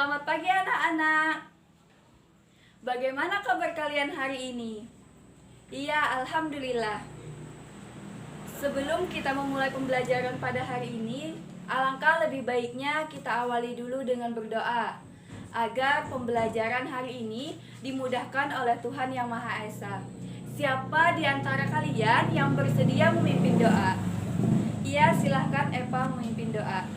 Selamat pagi anak-anak. Bagaimana kabar kalian hari ini? Iya, alhamdulillah. Sebelum kita memulai pembelajaran pada hari ini, alangkah lebih baiknya kita awali dulu dengan berdoa agar pembelajaran hari ini dimudahkan oleh Tuhan Yang Maha Esa. Siapa di antara kalian yang bersedia memimpin doa? Iya, silahkan Eva memimpin doa.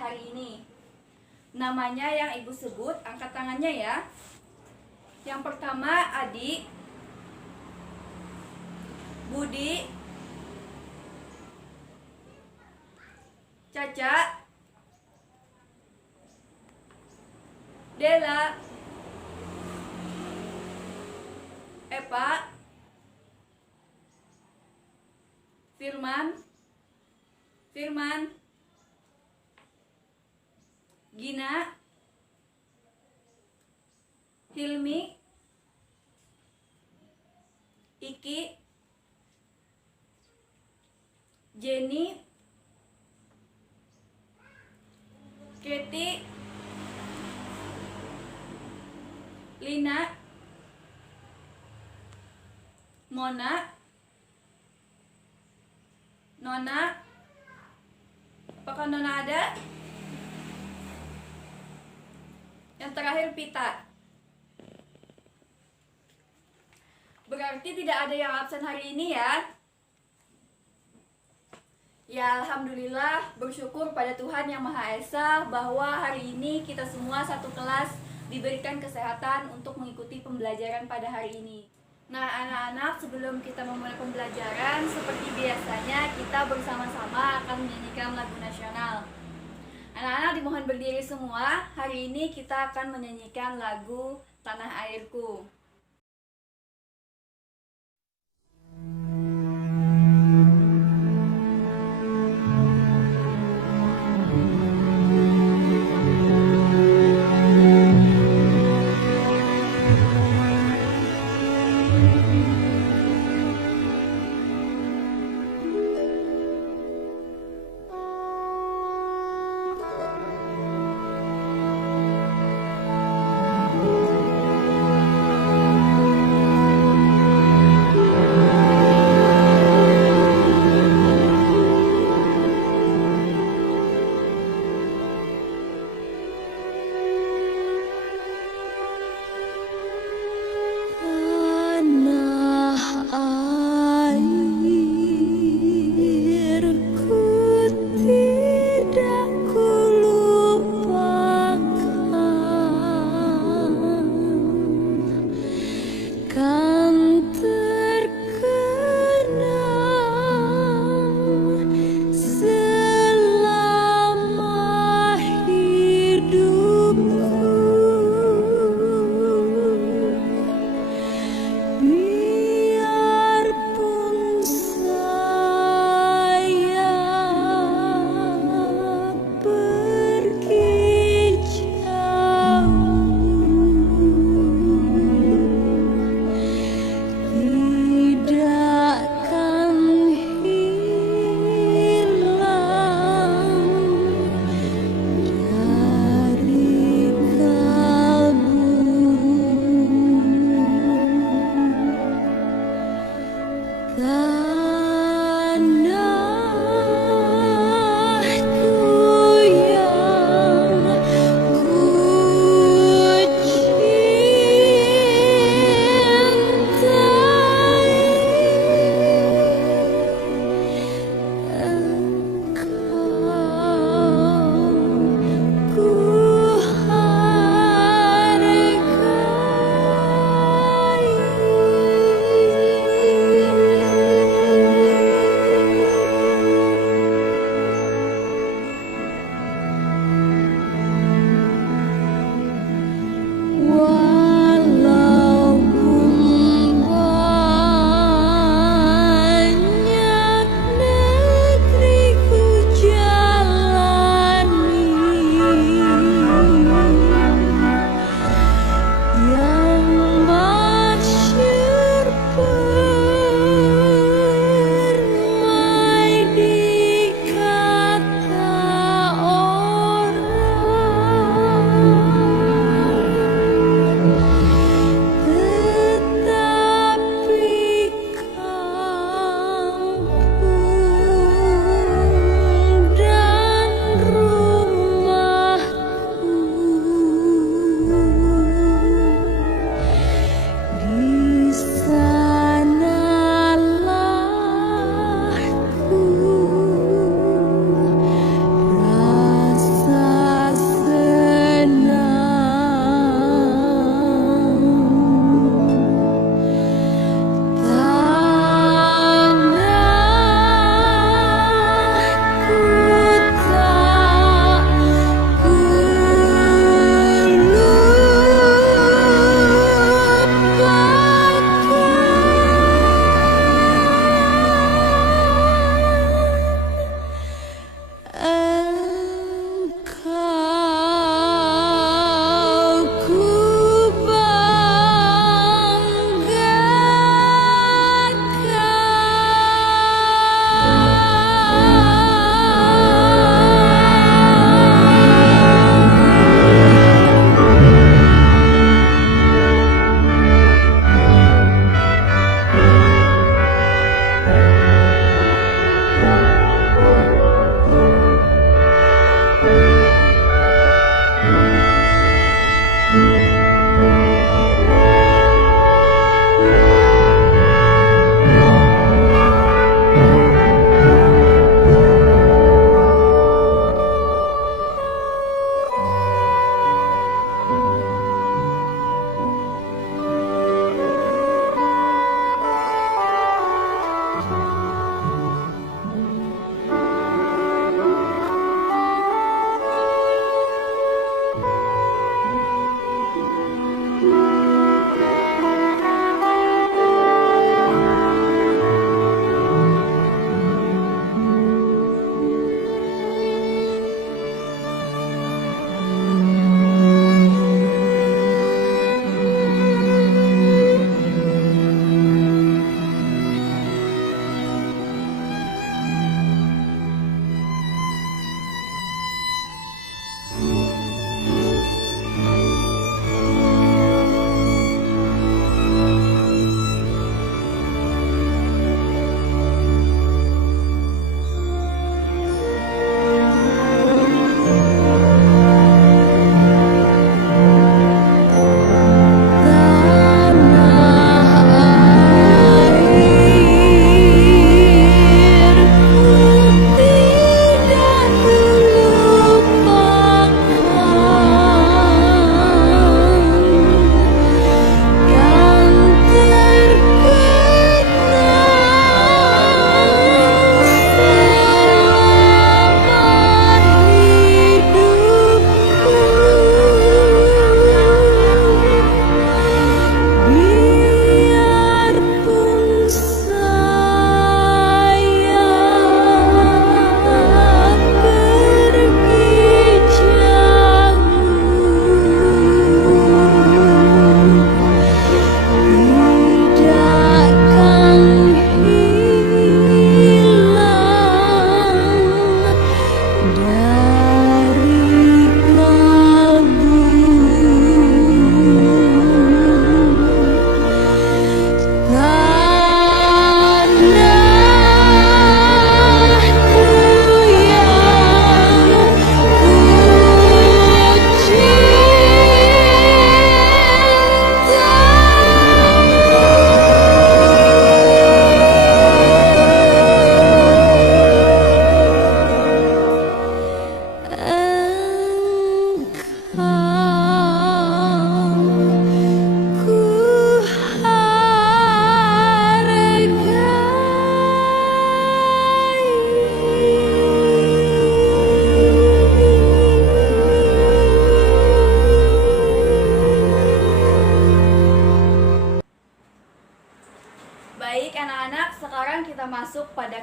hari ini. Namanya yang Ibu sebut, angkat tangannya ya. Yang pertama Adi, Budi, Caca, Dela, Eva, Firman, Gina, Hilmi, Iki, Jenny, Keti, Lina, Mona, Nona. Apakah Nona ada? Yang terakhir Pita. Berarti tidak ada yang absen hari ini ya. Ya alhamdulillah, bersyukur pada Tuhan Yang Maha Esa bahwa hari ini kita semua satu kelas diberikan kesehatan untuk mengikuti pembelajaran pada hari ini. Nah anak-anak, sebelum kita memulai pembelajaran, seperti biasanya kita bersama-sama akan menyanyikan lagu nasional. Anak-anak dimohon berdiri semua. Hari ini kita akan menyanyikan lagu Tanah Airku.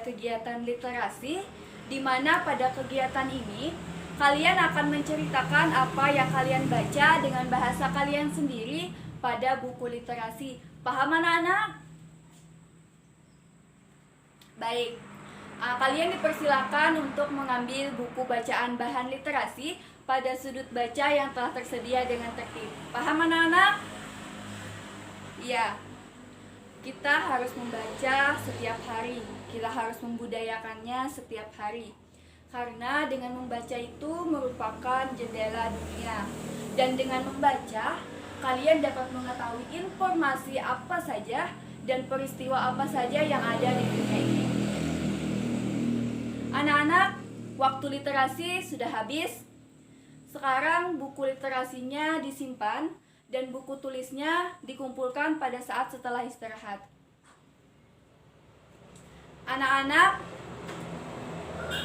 kegiatan literasi, di mana pada kegiatan ini kalian akan menceritakan apa yang kalian baca dengan bahasa kalian sendiri pada buku literasi. Paham anak-anak? Baik, kalian dipersilakan untuk mengambil buku bacaan bahan literasi pada sudut baca yang telah tersedia dengan tertib. Paham anak-anak? Iya, kita harus membaca setiap hari. Kita harus membudayakannya setiap hari. Karena dengan membaca itu merupakan jendela dunia. Dan dengan membaca, kalian dapat mengetahui informasi apa saja dan peristiwa apa saja yang ada di dunia ini. Anak-anak, waktu literasi sudah habis. Sekarang buku literasinya disimpan dan buku tulisnya dikumpulkan pada saat setelah istirahat. Anak-anak,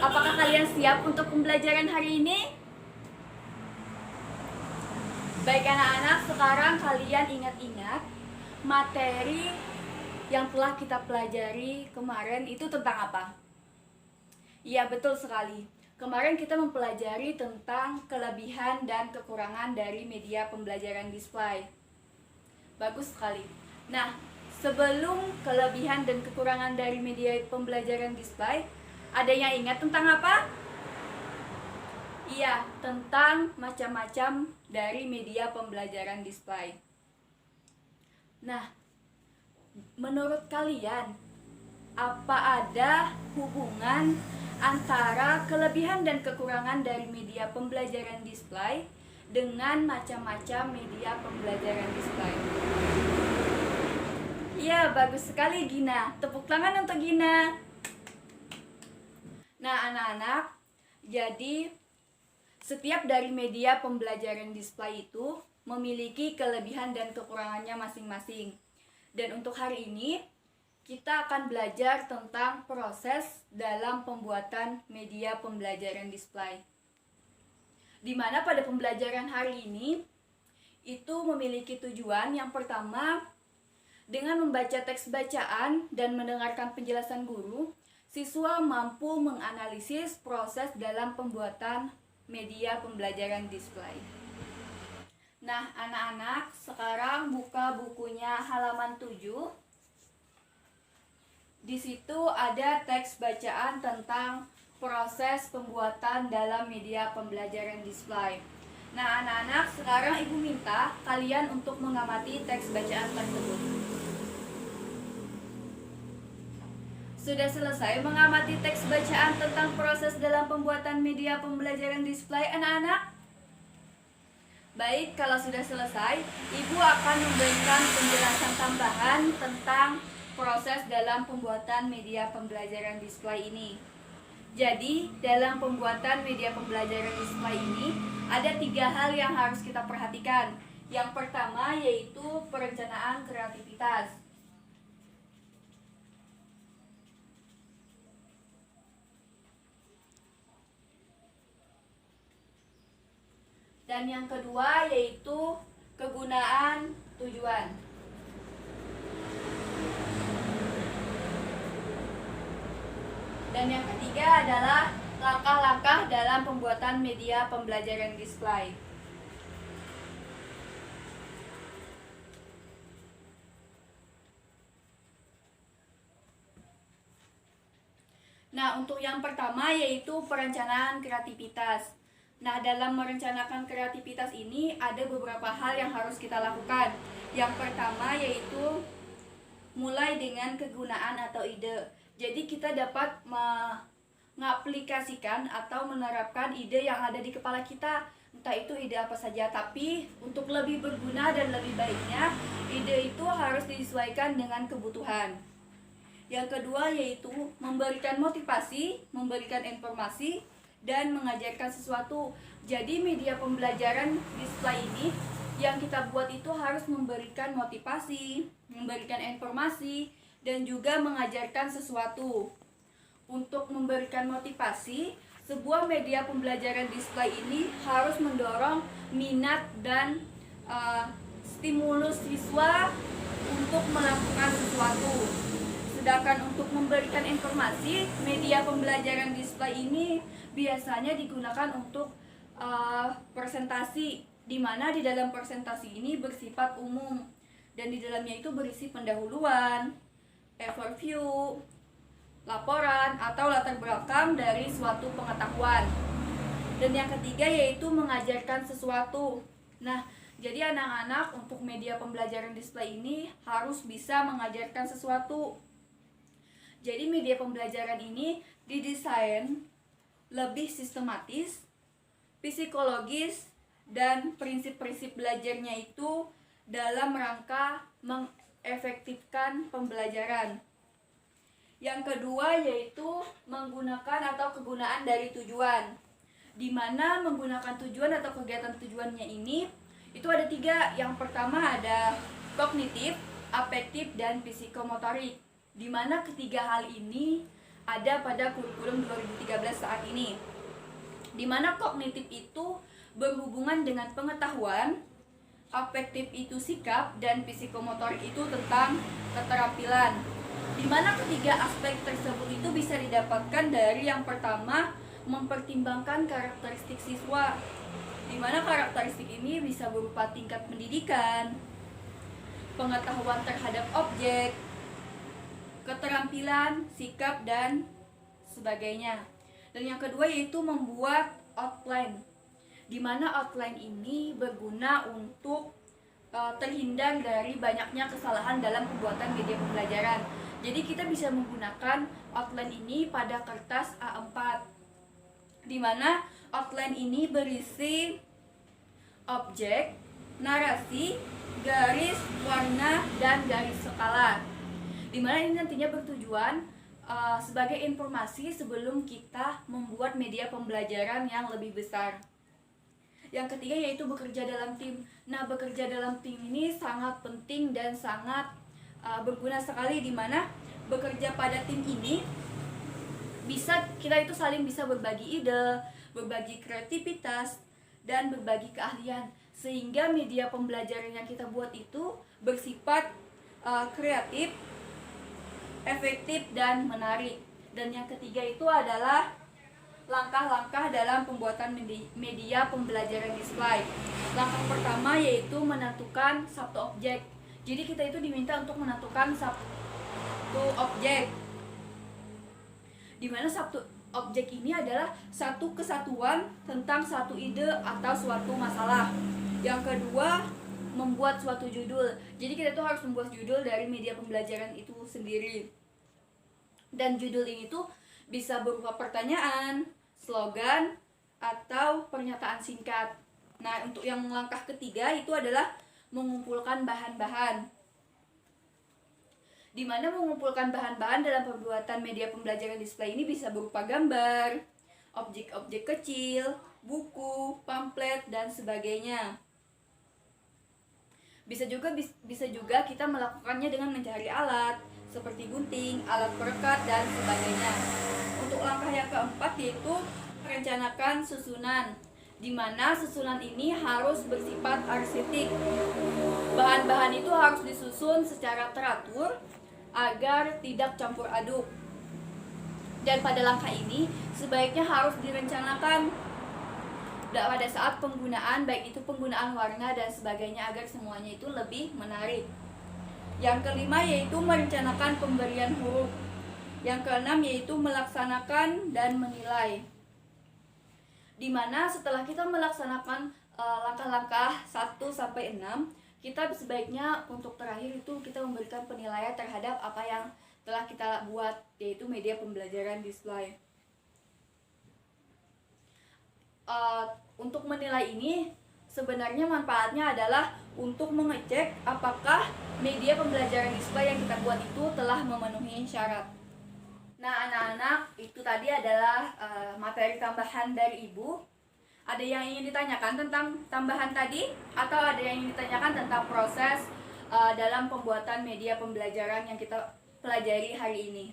apakah kalian siap untuk pembelajaran hari ini? Baik anak-anak, sekarang kalian ingat-ingat materi yang telah kita pelajari kemarin itu tentang apa? Iya, betul sekali. Kemarin kita mempelajari tentang kelebihan dan kekurangan dari media pembelajaran display. Bagus sekali. Nah, sebelum kelebihan dan kekurangan dari media pembelajaran display, ada yang ingat tentang apa? Iya, tentang macam-macam dari media pembelajaran display. Nah, menurut kalian, apa ada hubungan antara kelebihan dan kekurangan dari media pembelajaran display dengan macam-macam media pembelajaran display? Iya, bagus sekali Gina. Tepuk tangan untuk Gina. Nah, anak-anak, jadi setiap dari media pembelajaran display itu memiliki kelebihan dan kekurangannya masing-masing. Dan untuk hari ini, kita akan belajar tentang proses dalam pembuatan media pembelajaran display. Di mana pada pembelajaran hari ini, itu memiliki tujuan yang pertama, dengan membaca teks bacaan dan mendengarkan penjelasan guru, siswa mampu menganalisis proses dalam pembuatan media pembelajaran display. Nah, anak-anak, sekarang buka bukunya halaman 7. Di situ ada teks bacaan tentang proses pembuatan dalam media pembelajaran display. Nah, anak-anak, sekarang Ibu minta kalian untuk mengamati teks bacaan tersebut. Sudah selesai mengamati teks bacaan tentang proses dalam pembuatan media pembelajaran display, anak-anak? Baik, kalau sudah selesai, Ibu akan memberikan penjelasan tambahan tentang proses dalam pembuatan media pembelajaran display ini. Jadi, dalam pembuatan media pembelajaran display ini, ada 3 hal yang harus kita perhatikan. Yang pertama yaitu perencanaan kreativitas. Dan yang kedua yaitu kegunaan tujuan. Dan yang ketiga adalah langkah-langkah dalam pembuatan media pembelajaran display. Nah, untuk yang pertama yaitu perencanaan kreativitas. Nah, dalam merencanakan kreativitas ini ada beberapa hal yang harus kita lakukan. Yang pertama yaitu mulai dengan kegunaan atau ide. Jadi kita dapat mengaplikasikan atau menerapkan ide yang ada di kepala kita. Entah itu ide apa saja, tapi untuk lebih berguna dan lebih baiknya, ide itu harus disesuaikan dengan kebutuhan. Yang kedua yaitu memberikan motivasi, memberikan informasi, dan mengajarkan sesuatu. Jadi media pembelajaran display ini yang kita buat itu harus memberikan motivasi, memberikan informasi, dan juga mengajarkan sesuatu. Untuk memberikan motivasi, sebuah media pembelajaran display ini harus mendorong minat dan stimulus siswa untuk melakukan sesuatu. Sedangkan untuk memberikan informasi, media pembelajaran display ini biasanya digunakan untuk presentasi, di mana di dalam presentasi ini bersifat umum dan di dalamnya itu berisi pendahuluan, overview, laporan atau latar belakang dari suatu pengetahuan. Dan yang ketiga yaitu mengajarkan sesuatu. Nah, jadi anak-anak untuk media pembelajaran display ini harus bisa mengajarkan sesuatu. Jadi media pembelajaran ini didesain lebih sistematis, psikologis, dan prinsip-prinsip belajarnya itu dalam rangka mengefektifkan pembelajaran. Yang kedua yaitu menggunakan atau kegunaan dari tujuan, di mana menggunakan tujuan atau kegiatan tujuannya ini itu ada 3. Yang pertama ada kognitif, afektif, dan psikomotorik, di mana ketiga hal ini ada pada kurikulum 2013 saat ini. Di mana kognitif itu berhubungan dengan pengetahuan, afektif itu sikap, dan psikomotorik itu tentang keterampilan. Di mana ketiga aspek tersebut itu bisa didapatkan dari yang pertama, mempertimbangkan karakteristik siswa, di mana karakteristik ini bisa berupa tingkat pendidikan, pengetahuan terhadap objek, keterampilan, sikap, dan sebagainya. Dan yang kedua yaitu membuat outline, di mana outline ini berguna untuk terhindar dari banyaknya kesalahan dalam pembuatan media pembelajaran. Jadi kita bisa menggunakan outline ini pada kertas A4, di mana outline ini berisi objek, narasi, garis, warna, dan garis skala. Di mana ini nantinya bertujuan sebagai informasi sebelum kita membuat media pembelajaran yang lebih besar. Yang ketiga yaitu bekerja dalam tim. Nah, bekerja dalam tim ini sangat penting dan sangat berguna sekali, di mana bekerja pada tim ini kita itu saling bisa berbagi ide, berbagi kreativitas, dan berbagi keahlian, sehingga media pembelajaran yang kita buat itu bersifat kreatif, efektif, dan menarik. Dan yang ketiga itu adalah langkah-langkah dalam pembuatan media pembelajaran display. Langkah pertama yaitu menentukan satu objek. Jadi kita itu diminta untuk menentukan satu objek, di mana satu objek ini adalah satu kesatuan tentang satu ide atau suatu masalah. Yang kedua, membuat suatu judul. Jadi kita tuh harus membuat judul dari media pembelajaran itu sendiri. Dan judul ini tuh bisa berupa pertanyaan, slogan, atau pernyataan singkat. Nah, untuk yang langkah ketiga itu adalah mengumpulkan bahan-bahan, di mana mengumpulkan bahan-bahan dalam pembuatan media pembelajaran display ini bisa berupa gambar, objek-objek kecil, buku, pamflet, dan sebagainya. Bisa juga kita melakukannya dengan mencari alat seperti gunting, alat perekat, dan sebagainya. Untuk langkah yang keempat yaitu merencanakan susunan, di mana susunan ini harus bersifat arsitek. Bahan-bahan itu harus disusun secara teratur agar tidak campur aduk. Dan pada langkah ini sebaiknya harus direncanakan pada saat penggunaan, baik itu penggunaan warna dan sebagainya, agar semuanya itu lebih menarik. Yang kelima yaitu merencanakan pemberian huruf. Yang keenam yaitu melaksanakan dan menilai, di mana setelah kita melaksanakan langkah-langkah 1-6, kita sebaiknya untuk terakhir itu kita memberikan penilaian terhadap apa yang telah kita buat, yaitu media pembelajaran display. Untuk menilai ini sebenarnya manfaatnya adalah untuk mengecek apakah media pembelajaran display yang kita buat itu telah memenuhi syarat. Nah, anak-anak, itu tadi adalah materi tambahan dari Ibu. Ada yang ingin ditanyakan tentang tambahan tadi, atau ada yang ingin ditanyakan tentang proses dalam pembuatan media pembelajaran yang kita pelajari hari ini?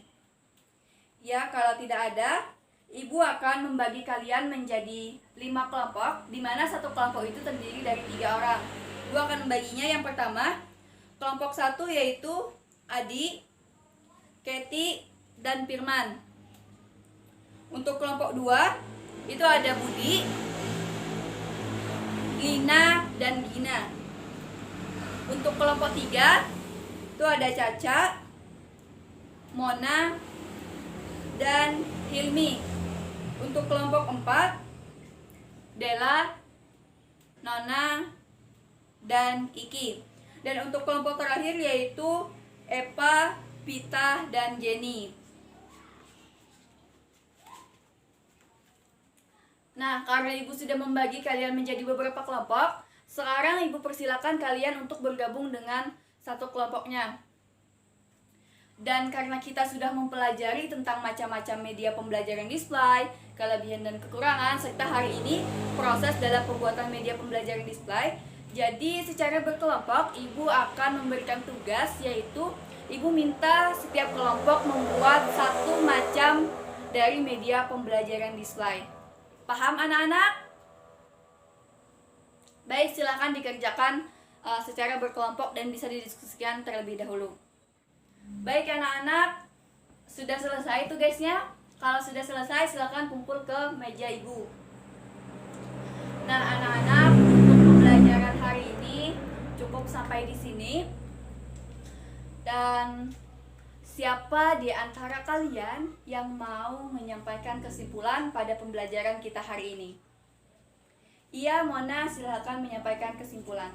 Ya, kalau tidak ada, Ibu akan membagi kalian menjadi 5 kelompok, di mana satu kelompok itu terdiri dari 3 orang. Ibu akan membaginya. Yang pertama, kelompok 1 yaitu Adi, Kety, dan Firman. Untuk kelompok 2 itu ada Budi, Lina, dan Gina. Untuk kelompok 3 itu ada Caca, Mona, dan Hilmi. Untuk kelompok 4 Della, Nona, dan Iki. Dan untuk kelompok terakhir yaitu Eva, Pita, dan Jenny. Nah, karena Ibu sudah membagi kalian menjadi beberapa kelompok, sekarang Ibu persilakan kalian untuk bergabung dengan satu kelompoknya. Dan karena kita sudah mempelajari tentang macam-macam media pembelajaran display, kelebihan dan kekurangan, serta hari ini proses dalam pembuatan media pembelajaran display, jadi secara berkelompok Ibu akan memberikan tugas, yaitu Ibu minta setiap kelompok membuat satu macam dari media pembelajaran display. Paham anak-anak? Baik, silakan dikerjakan secara berkelompok dan bisa didiskusikan terlebih dahulu. Baik anak-anak, sudah selesai tugasnya? Kalau sudah selesai, silakan kumpul ke meja Ibu. Nah anak-anak, untuk pembelajaran hari ini cukup sampai di sini. Dan siapa di antara kalian yang mau menyampaikan kesimpulan pada pembelajaran kita hari ini? Iya, Mona, silakan menyampaikan kesimpulan.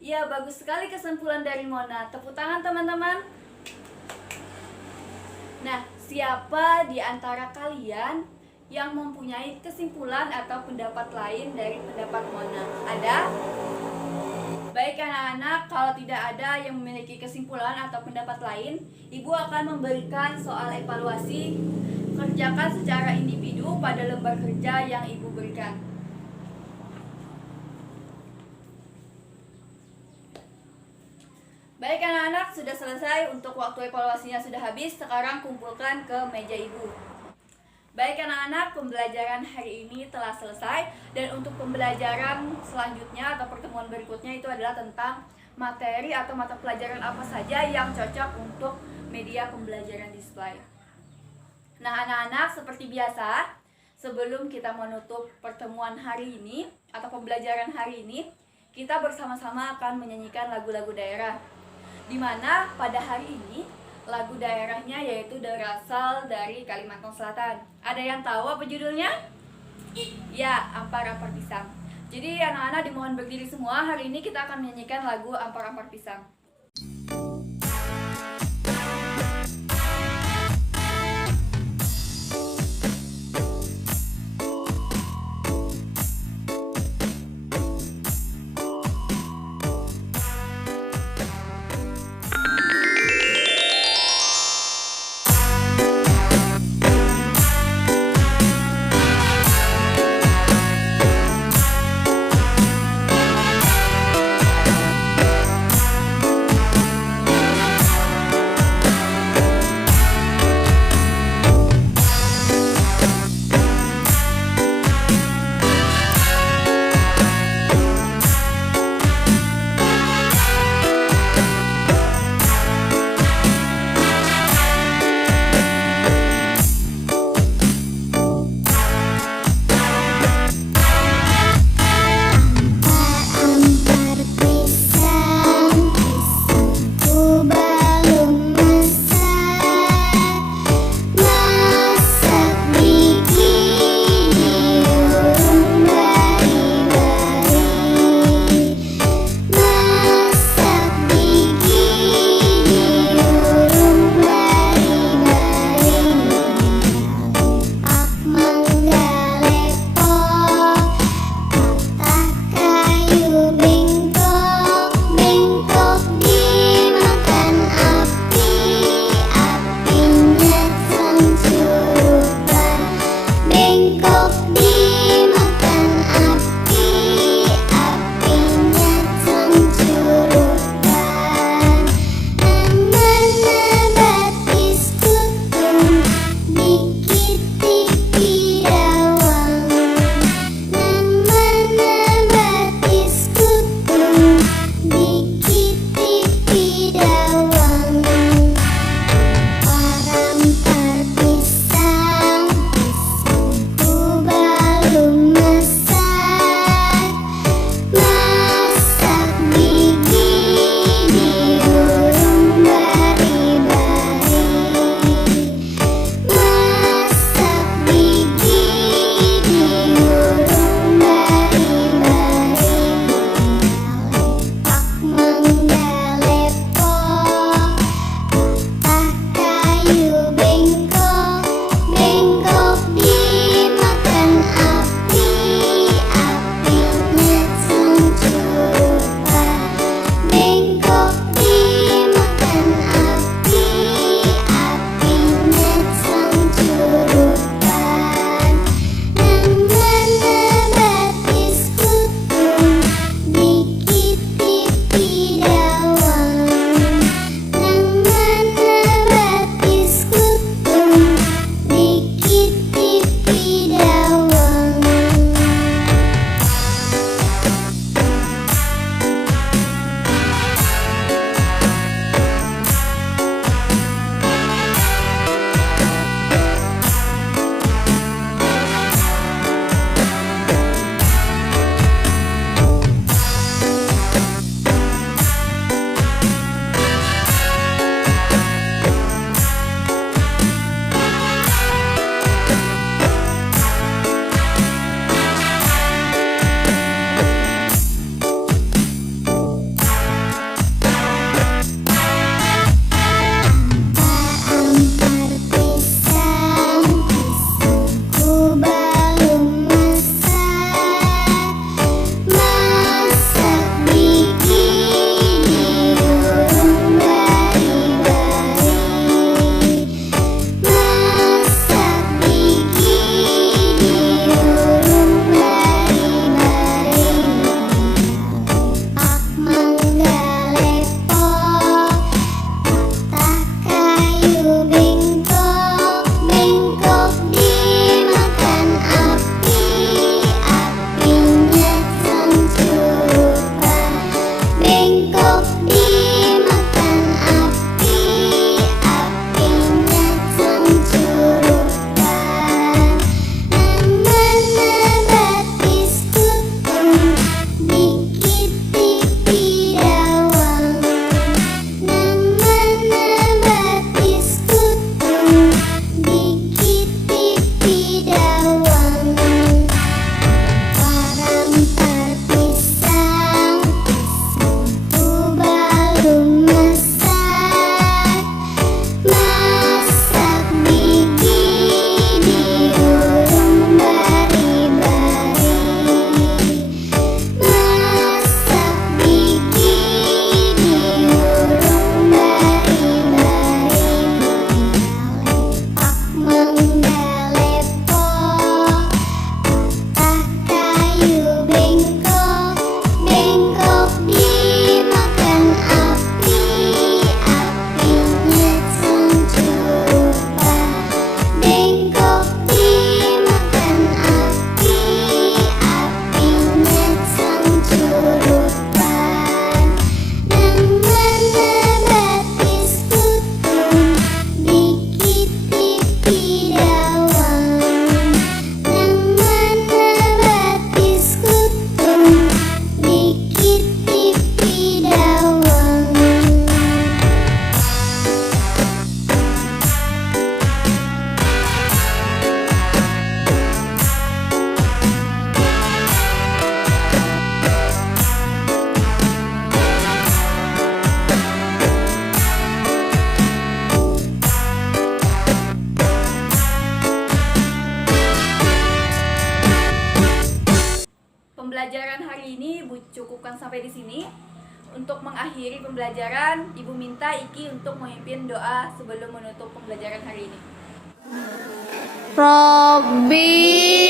Iya, bagus sekali kesimpulan dari Mona. Tepuk tangan teman-teman. Nah, siapa di antara kalian yang mempunyai kesimpulan atau pendapat lain dari pendapat Mona? Ada? Baik anak-anak, kalau tidak ada yang memiliki kesimpulan atau pendapat lain, Ibu akan memberikan soal evaluasi. Kerjakan secara individu pada lembar kerja yang Ibu berikan. Baik anak-anak, sudah selesai. Untuk waktu evaluasinya sudah habis. Sekarang kumpulkan ke meja Ibu. Baik anak-anak, pembelajaran hari ini telah selesai. Dan untuk pembelajaran selanjutnya atau pertemuan berikutnya itu adalah tentang materi atau mata pelajaran apa saja yang cocok untuk media pembelajaran display. Nah anak-anak, seperti biasa, sebelum kita menutup pertemuan hari ini atau pembelajaran hari ini, kita bersama-sama akan menyanyikan lagu-lagu daerah, di mana pada hari ini lagu daerahnya yaitu berasal dari Kalimantan Selatan. Ada yang tahu apa judulnya? Ya, Ampar-Ampar Pisang. Jadi anak-anak dimohon berdiri semua. Hari ini kita akan menyanyikan lagu Ampar-Ampar Pisang. pembelajaran hari ini Ibu cukupkan sampai di sini. Untuk mengakhiri pembelajaran, Ibu minta Iki untuk memimpin doa sebelum menutup pembelajaran hari ini. Robbi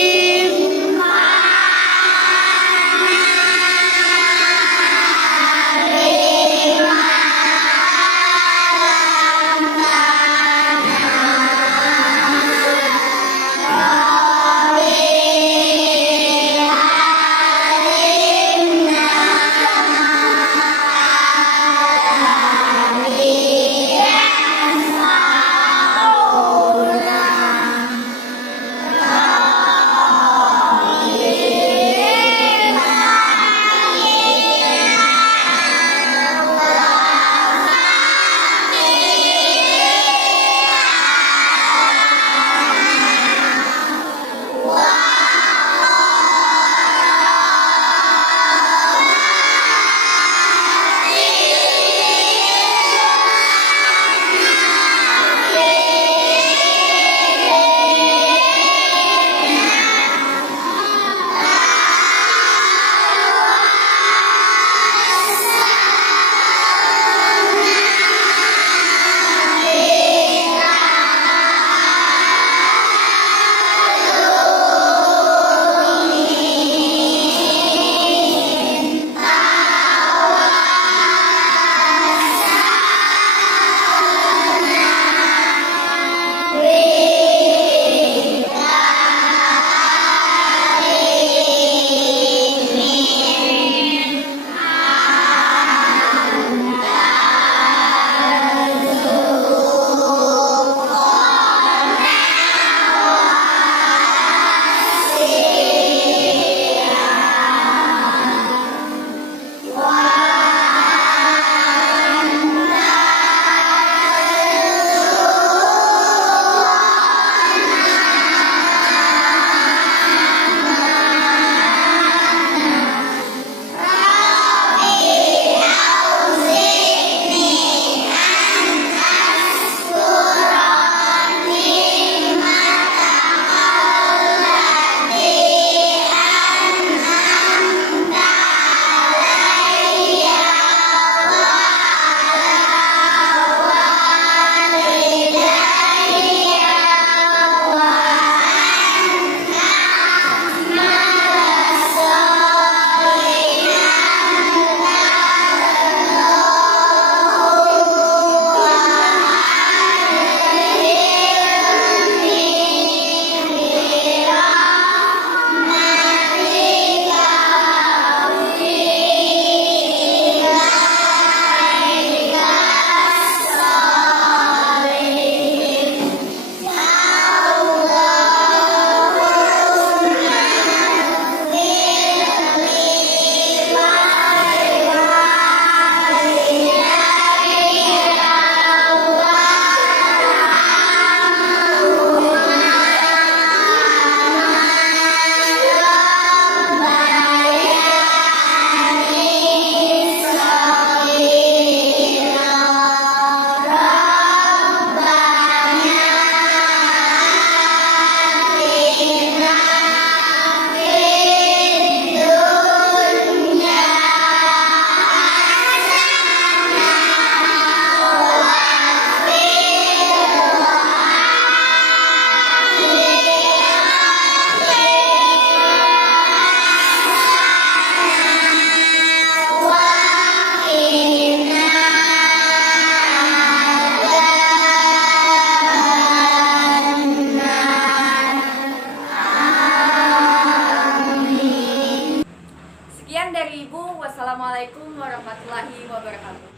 Dari Ibu, wassalamualaikum warahmatullahi wabarakatuh.